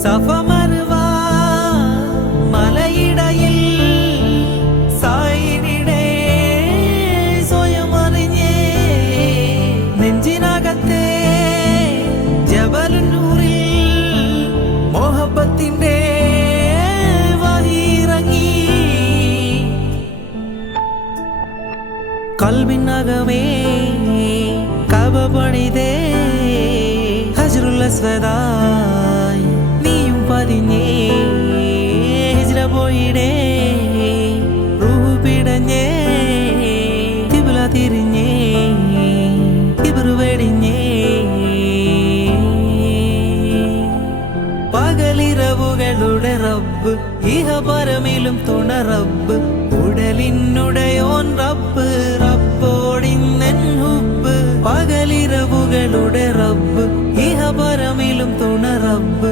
സഫമർവാ മലയിടയിൽ സായിനിടെ സ്വയമറിഞ്ഞേ നെഞ്ചിനകത്തെ ജബലുന്നൂറിൽ മോഹബത്തിന്റെ വഹിയിറങ്ങി കൽബിനകമേ കഅബ പണിതേ ഹജ്റുൽ അസ്വദായി നീയും പതിഞ്ഞേ ഹിജ്റ പോയിടേ റൂഹ് പിടഞ്ഞേ ഖിബ്ല തിരിഞ്ഞേ കിബ്റ് വെടിഞ്ഞേ പകലിരവുകളുടെ റബ്ബ് ഇഹപരമിലും തുണ റബ്ബ് ഉടലിനുടയോൻ റബ്ബ് റബ്ബോടിന്നെൻ ഹുബ്ബ് പകലിരവുകളുടെ റബ്ബ് ഇഹപരമിലും തുണ റബ്ബ്